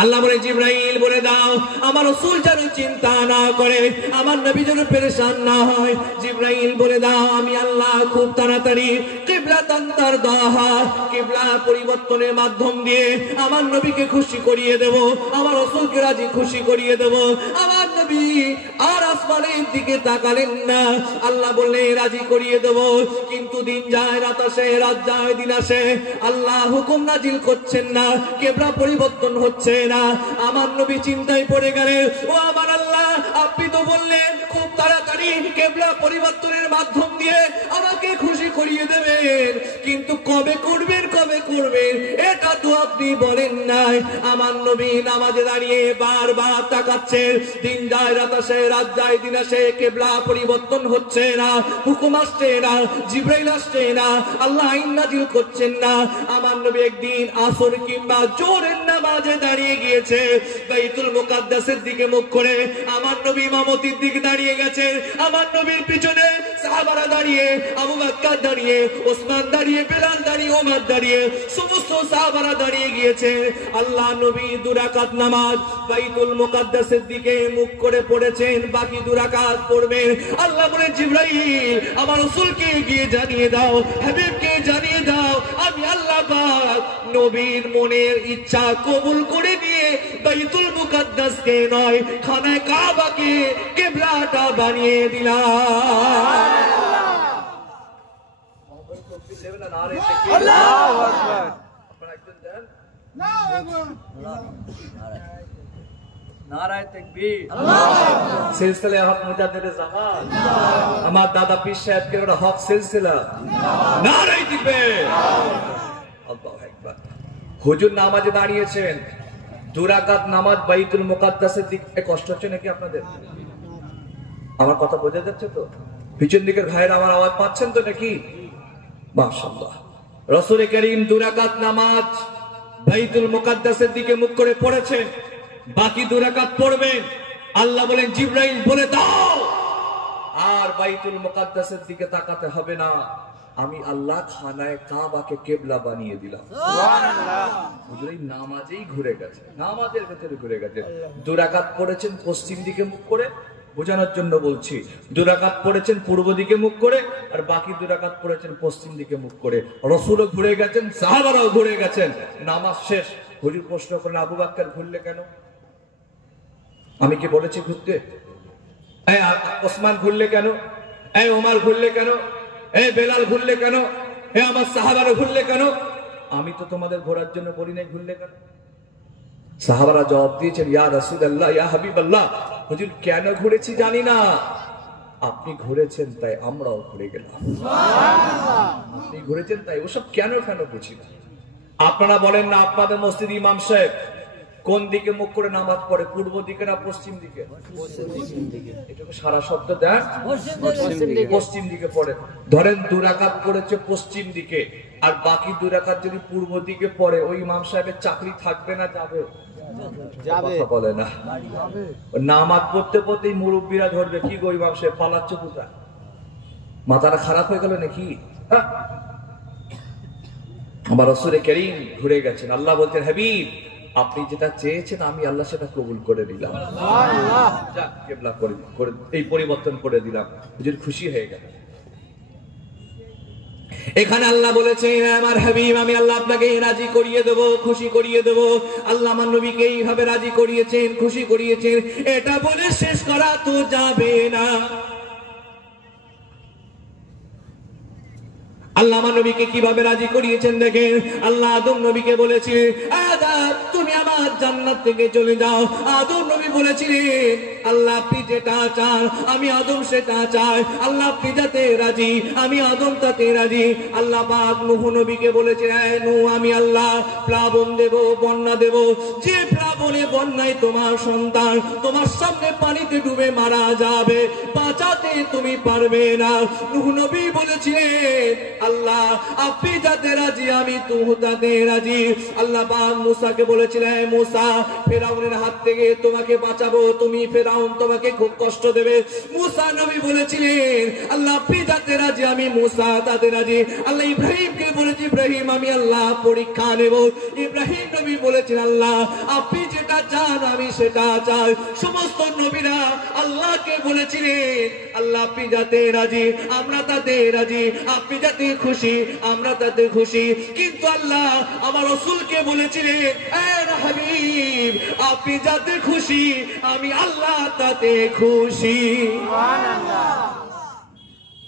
আল্লাহ বলে জিবরাইল বলে দাও আমার রাসূল যেন চিন্তা না করে, আমার নবী যেন পেরেশান না হয়। জিবরাইল বলে দাও আমি আল্লাহ খুব তাড়াতাড়ি কিবলাতান তারদাহা, কিবলা পরিবর্তনের মাধ্যম দিয়ে আমার নবীকে খুশি করিয়ে দেব, আমার রাসূলকে রাজি খুশি করিয়ে দেব। আমার নবী আর আসমানের দিকে তাকালেন না, আল্লাহ বললেন রাজি করিয়ে দেব। কিন্তু দিন যায় রাত আসে, রাত যায় দিন আসে, আল্লাহ হুকুম নাজিল করছেন না, কিবলা পরিবর্তন হচ্ছে না। আমার নবী চিন্তায় পড়ে গেলেন, ও আমার আল্লাহ আপনি তো বললেন খুব তাড়াতাড়ি কিবলা পরিবর্তনের মাধ্যম দিয়ে আমাকে খুশি করিয়ে দেবেন, কিন্তু কবে করবেন কবে করবেন এটা তো আপনি বলেন নাই। আমার নবী নামাজে দাঁড়িয়ে বারবার তাকাচ্ছেন, দিন যায় রাত আসে, রাত যায় দিন আসে, কিবলা পরিবর্তন হচ্ছে না, হুকুম আসছে না, জিবরাইল আসছে না, আল্লাহ আইন নাজিল করছেন না। আমার নবী একদিন আসর কিংবা জোহরের নামাজে দাঁড়িয়ে গিয়েছে, বাইতুল মুকাদ্দাসের দিকে মুখ করে আমার নবী ইমামতির দিকে দাঁড়িয়ে গেছেন। আমার নবীর পিছনে সাহাবারা দাঁড়িয়ে, আবু বকর দাঁড়িয়ে, ওসমান দাঁড়িয়ে, বেলাল দাঁড়িয়ে, ওমর দাঁড়িয়ে, সমস্ত সাহাবারা দাঁড়িয়ে গিয়েছে। আল্লাহ নবী দুরাকাত নামাজ বাইতুল মুকাদ্দাসের দিকে মুখ করে পড়েছেন, বাকি দুরাকাত পড়বেন। আল্লাহ বলে জিবরাইল আমার রাসূলকে গিয়ে জানিয়ে দাও, হাবিবকে জানিয়ে দাও আমি আল্লাহ পাক নবীর মনের ইচ্ছা কবুল করে নিয়ে বাইতুল মুকাদ্দাসকে নয় খানায়ে কাবাকে কিবলাটা বানিয়ে দিলাম। আল্লাহু আকবার। আপনারা একজন দেন নারায়ে তাকবীর। সিলসিলা হক মুজাদ্দিদে জামান আমার দাদা পীর সাহেবকে ওরা হক সিলসিলা নারায়ে তাকবীর। আল্লাহু আকবার। হুজুর নামাজে দাঁড়িয়েছেন, দুরাকাত নামাজ বাইতুল মুকাদ্দাসের দিকে। কষ্ট হচ্ছে নাকি আপনাদের? আমার কথা বোঝা যাচ্ছে তো? পিছন দিকের ভাইরা আমার আওয়াজ পাচ্ছেন তো নাকি? মাশাআল্লাহ। রাসূল করিম দুরাকাত নামাজ বাইতুল মুকাদ্দাসের দিকে মুখ করে পড়েছেন, বাকি দুরাকাত পড়বেন। আল্লাহ বলেন জিবরাইল বলে দাও আর বাইতুল মুকাদ্দাসের দিকে তাকাতে হবে না, আমি আল্লাহ খানায়ে কাবাকে কিবলা বানিয়ে দিলাম। সুবহানাল্লাহ। হুজুর এই নামাজেই ঘুরে গেছে, নামাজের ভেতরে ঘুরে গেছে। দুরাকাত পড়েছেন পশ্চিম দিকে মুখ করে, বোঝানোর জন্য বলছি। দুরাকাত পড়েছেন পূর্ব দিকে মুখ করে, আর বাকি দুরাকাত পড়েছেন পশ্চিম দিকে মুখ করে। রাসূলও ঘুরে গেছেন, সাহাবারাও ঘুরে গেছেন। নামাজ শেষ। হুজুর প্রশ্ন করলেন আবু বকর ঘুরলে কেন? আমি কি বলেছি ঘুরতে? ওসমান ঘুরলে কেন? ওমর ঘুরলে কেন? বেলাল ঘুরলে কেন? আমার সাহাবারা ঘুরলে কেন? আমি তো তোমাদের ঘোরার জন্য বলি নাই, ঘুরলে কেন? সাহাবারা জবাব দিয়েছেন ইয়া রাসূলুল্লাহ, ইয়া হাবিবাল্লাহ, হুজুর কেন ঘুরেছি জানি না, আপনি ঘুরেছেন তাই আমরাও ঘুরে গেলাম। সুবহানাল্লাহ। আপনি ঘুরেছেন তাই, ওসব কেন কেন বুঝি না। আপনারা বলেন না আপনাদের মসজিদ ইমাম সাহেব কোন দিকে মুখ করে নামাজ পড়ে, পূর্ব দিকে না পশ্চিম দিকে? পশ্চিম দিকে। এটাকে সারা শব্দ দেন, পশ্চিম দিকে পড়ে। ধরেন দুরাকাত পড়েছে পশ্চিম দিকে, আর বাকি দুরাকাত যদি পূর্ব দিকে পড়ে, ওই ইমাম সাহেবের চাকরি থাকবে না যাবে? যাবে। বলে না, নামাজ পড়তে পড়তেই মুরব্বীরা ধরবে, কি গো ইমাম সাহেব পালাচ্ছ কোথায়? মাথাটা খারাপ হয়ে গেল নাকি? আমার রাসূল করিম ঘুরে গেছেন। আল্লাহ বলছেন হাবিব আপনি যেটা চেয়েছেন আমি আল্লাহ সেটা কবুল করে দিলাম। সুবহানাল্লাহ। যাক কিবলা করে এই পরিবর্তন করে দিলাম। হুজুর খুশি হয়ে গেল। এখানে আল্লাহ বলেছেন আমার হাবিব আমি আল্লাহ আপনাকে রাজি করিয়ে দেব, খুশি করিয়ে দেব। আল্লাহ আমার নবীকে এইভাবে রাজি করিয়েছেন, খুশি করিয়েছেন। এটা বলে শেষ করা তো যাবে না। আল্লাহ আমার নবীকে কিভাবে রাজি করিয়েছেন দেখেন। আল্লাহ আদম নবীকে বলেছিলেন আদম তুমি আমার জান্নাত থেকে চলে যাও। আদম নবী বলেছিলেন আল্লাহ আপনি যেটা চান আমি আদম সেটা চাই। আল্লাহ আপনি যাতে রাজি আমি আদম তাতে রাজি। আল্লাহ পাক নূহ নবীকে বলেছেন নূহ আমি আল্লাহ প্লাবন দেব, বন্যা দেব, যে প্লাবনে বন্যায় তোমার সন্তান তোমার সামনে পানিতে ডুবে মারা যাবে, বাঁচাতে তুমি পারবে না। নূহ নবী বলেছিলেন আল্লাহ আপনি যাতে রাজি আমি তুহু তাতে রাজি। আল্লাহ পাক মুসাকে বলেছিলেন মুসা ফেরাউনের হাত থেকে তোমাকে বাঁচাবো, তুমি ফেরাউন তোমাকে খুব কষ্ট দেবে। মুসা নবী বলেছিলেন আল্লাহ আপনি যাতে রাজি আমি মুসা তাতে রাজি। আল্লাহ ইব্রাহিমকে বলেছি ইব্রাহিম আমি আল্লাহ পরীক্ষা নেব। ইব্রাহিম নবী বলেছেন আল্লাহ আপনি যেটা চান আমি সেটা চাই। সমস্ত নবীরা আল্লাহকে বলেছিলেন আল্লাহ আপনি যাতে রাজি আমরা তাতে রাজি, আপনি যাতে খুশি আমরা তাতে খুশি। কিন্তু আল্লাহ আমার রাসূলকে বলেছিলেন এ হাবিব আপনি যাতে খুশি আমি আল্লাহ তাতে খুশি। সুবহানাল্লাহ।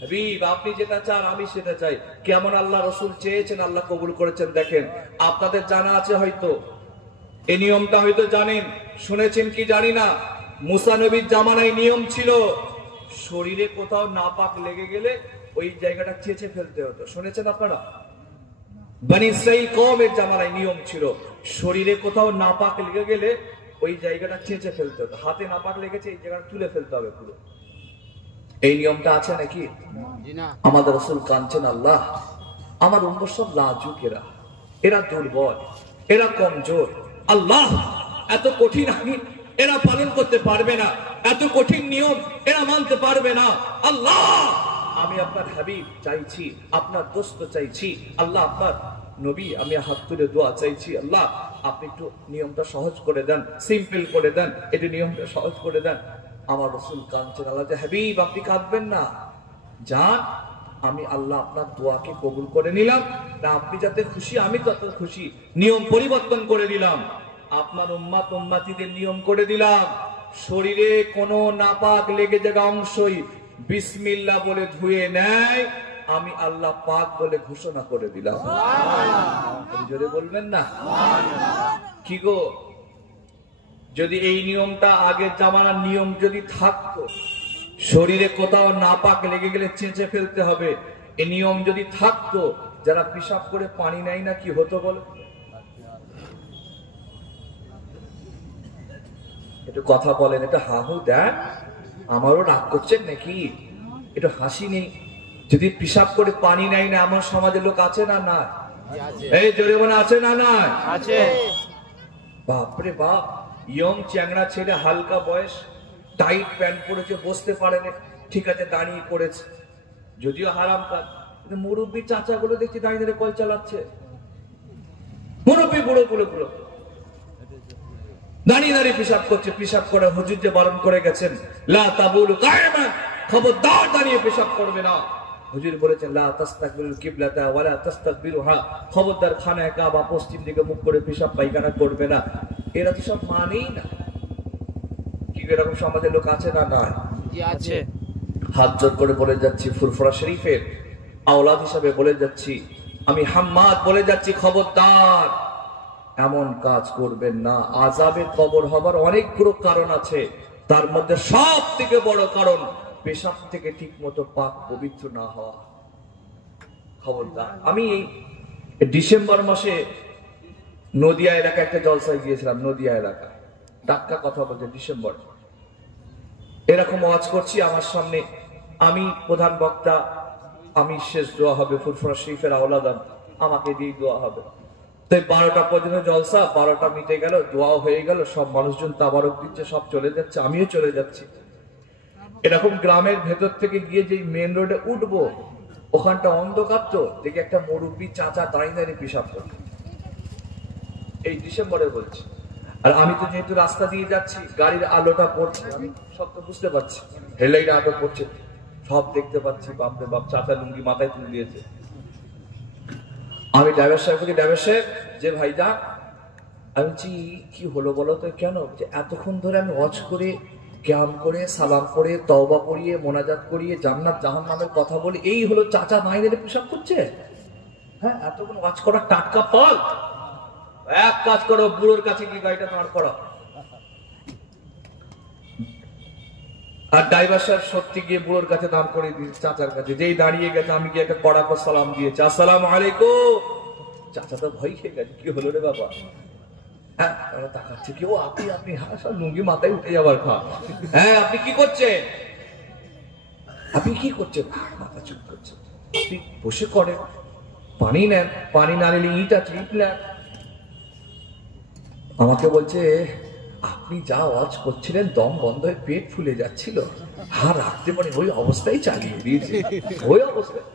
হাবিব আপনি যেটা চান আমি সেটা চাই। কেমন আল্লাহ রাসূল চেয়েছেন আল্লাহ কবুল করেছেন। দেখেন আপনাদের জানা আছে হয়তো, এই নিয়মটা হয়তো জানেন, শুনেছেন কি জানি না। মুসা নবীর জামানায় নিয়ম ছিল শরীরে কোথাও নাপাক লেগে গেলে ওই জায়গাটা চেঁচে ফেলতে হতো। শুনেছেন আপনারা? বনি ইসরাইল কওমের জামানায় নিয়ম ছিল শরীরে কোথাও নাপাক লেগে গেলে ওই জায়গাটা চেঁচে ফেলতে হতো। হাতে নাপাক লেগেছে এই জায়গাটা তুলে ফেলতে হবে পুরো। এই নিয়মটা আছে নাকি? আমাদের রাসূল কাঁদছেন আল্লাহ আমার উম্মত সব লাজুক, এরা দুর্বল, এরা কমজোর। আল্লাহ এত কঠিন আইন এরা পালন করতে পারবে না, এত কঠিন নিয়ম এরা মানতে পারবে না। আল্লাহ আমি আপনার হাবিব চাইছি, আপনার দোস্ত চাইছি। আল্লাহ আপনার নবী আমি হাত তুলে দোয়া চাইছি। আল্লাহ আপনি একটু নিয়মটা সহজ করে দেন, সিম্পল করে দেন, এটা নিয়মটা সহজ করে দেন। আমার রাসূল কাঁদছেন আল্লাহ যে হাবিব আপনি কাঁদবেন না, যান আমি আল্লাহ আপনার দোয়াকে কবুল করে নিলাম, না আপনি যাতে খুশি আমি তত খুশি। নিয়ম পরিবর্তন করে দিলাম, আপনার উম্মত উম্মতিদের নিয়ম করে দিলাম শরীরে কোনো নাপাক লেগে যাওয়া অংশই বিসমিল্লাহ বলে ধুয়ে নেয় আমি আল্লাহ পাক বলে ঘোষণা করে দিলাম। সুবহানাল্লাহ। জোরে বলবেন না কি গো? যদি এই নিয়মটা আগের জামানার নিয়ম যদি থাকতো শরীরে কোথাও নাপাক লেগে গেলে চেঁচে ফেলতে হবে, এই নিয়ম যদি থাকতো যারা পেশাব করে পানি নেয় না কি হতো বল? একটু কথা বলেন, এটা হাহু দেন, আমারও রাগ করছেন নাকি? একটু হাসি নেই। যদি পেশাব করে পানি নেয় না এমন সমাজের লোক আছে না? না এই জোরে বলে আছে না? না আছে। বাপরে বাপ, ইয়ং চ্যাংড়া ছেলে, হালকা বয়স, টাইট প্যান্ট পরেছে, বসতে পারে না, ঠিক আছে দাঁড়িয়ে করেছে, যদিও হারাম কাজ। মুরব্বী চাচা গুলো দেখছি দাঁড়িয়ে দাঁড়িয়ে কল চালাচ্ছে, মুরব্বী বুড়ো বুড়ো বুড়ো দাঁড়িয়ে দাঁড়িয়ে পেশাব করছে। পেশাব করে হুজুর যে বারণ করে গেছেন লা তাবুলু কায়মান, খবরদার দাঁড়িয়ে পেশাব করবে না। হুজুর বলেছেন লা তাস্তাকবিলুল কিবলাতা ওয়ালা তাস্তাকবিরুহা, খবরদার খানায়ে কাবা পশ্চিম দিকে মুখ করে পেশাব পায়খানা করবে না। এরা তো সব মানেই না। কি এরকম সমাজের লোক আছে না? না আছে। হাত জোর করে বলে যাচ্ছি, ফুরফুরা শরীফের আওলাদ হিসাবে বলে যাচ্ছি, আমি হাম্মাদ বলে যাচ্ছি, খবরদার এমন কাজ করবেন না। আযাবের কবর হবার অনেকগুলো কারণ আছে, তার মধ্যে সব থেকে বড় কারণ পেশাব থেকে ঠিক মতো পাক পবিত্র না হওয়া। খবরদার। আমি এই ডিসেম্বর মাসে নদিয়া এলাকা একটা জলসায় গিয়েছিলাম, নদিয়া এলাকা, টাটকা কথা বলছে, ডিসেম্বর এরকম ওয়াজ করছি, আমার সামনে আমি প্রধান বক্তা, আমি শেষ দোয়া হবে, ফুরফুরা শরীফের আওলাদান আমাকে দিয়ে দোয়া হবে। তাই 12টা পর্যন্ত জলসা, 12টা মিটে গেল, দোয়াও হয়ে গেল, সব মানুষজন তাবারক দিচ্ছে, সব চলে যাচ্ছে, আমিও চলে যাচ্ছি। এরকম গ্রামের ভেতর থেকে গিয়ে যে মেন রোডে উঠবো, ওখানটা অন্ধকার, তো দেখি একটা মুরব্বী চাচা দাঁড়িয়ে দাঁড়িয়ে পেশাব করছে। এই ডিসেম্বরে বলছি, আর আমি তো যেহেতু রাস্তা দিয়ে যাচ্ছি, গাড়ির আলোটা পড়ছে, আমি সব তো বুঝতে পারছি, হেডলাইট আলো পড়ছে, সব দেখতে পাচ্ছি। বাপরে বাপ, চাচা লুঙ্গি মাথায় তুলে দিয়েছে। আমি ড্রাইভার সাহেবকে, ড্রাইভার সাহেব যে ভাইজা, আমি বলছি কি হলো বলো তো? কেন? যে এতক্ষণ ধরে আমি ওয়াজ করে, কিয়াম করে, সালাম করে, তওবা করিয়ে, মোনাজাত করিয়ে, জান্নাত জাহান্নামের কথা বলি, এই হলো চাচা মায়েদের পেশাব করছে। হ্যাঁ, এতক্ষণ ওয়াজ করা টাটকা ফল। এক কাজ করো, বুড়োর কাছে কি গাড়িটা দাঁড় করো। আর ড্রাইভার সাহেব সত্যি গিয়ে বুড়োর কাছে দাঁড় করে দিয়েছে, চাচার কাছে। যেই দাঁড়িয়ে গেছে, আমি গিয়ে একটা কড়া করে সালাম দিয়েছি, আসসালামু আলাইকুম। চাচা তো ভয় খেয়ে গেছে, কি হলো রে বাবা? হ্যাঁ, তাকাচ্ছে কি, ও আপনি আপনি? হ্যাঁ, সব লুঙ্গি মাথায় উঠে যাবার খা। হ্যাঁ, আপনি কি করছেন? আপনি কি করছেন? মাথা চুপ করছেন। আপনি বসে করেন, পানি নেন, পানি না নিলে ইট আছে, ইট নেন। আমাকে বলছে আপনি যা ওয়াজ করছিলেন দম বন্ধ হয়ে পেট ফুলে যাচ্ছিল, আর রাখতে পারে ওই অবস্থায় চালিয়ে দিয়েছে। ওই অবস্থায়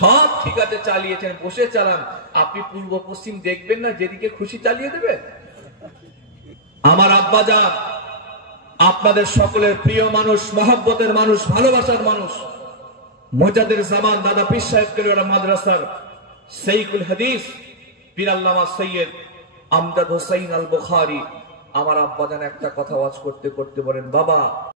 সব ঠিক আছে, চালিয়েছেন, বসে চালান। আপনি পূর্ব পশ্চিম দেখবেন না, যেদিকে খুশি চালিয়ে দেবেন। আমার আব্বাজান আপনাদের সকলের প্রিয় মানুষ, মহব্বতের মানুষ, ভালোবাসার মানুষ, মুজাদ্দিদ জামান দাদা পীর সাহেব কেরালা মাদ্রাসার শাইখুল হাদিস পীর আল্লামা সৈয়দ আমজাদ হোসেন আল বুখারী আমার আব্বাজান একটা কথা ওয়াজ করতে করতে বলেন, বাবা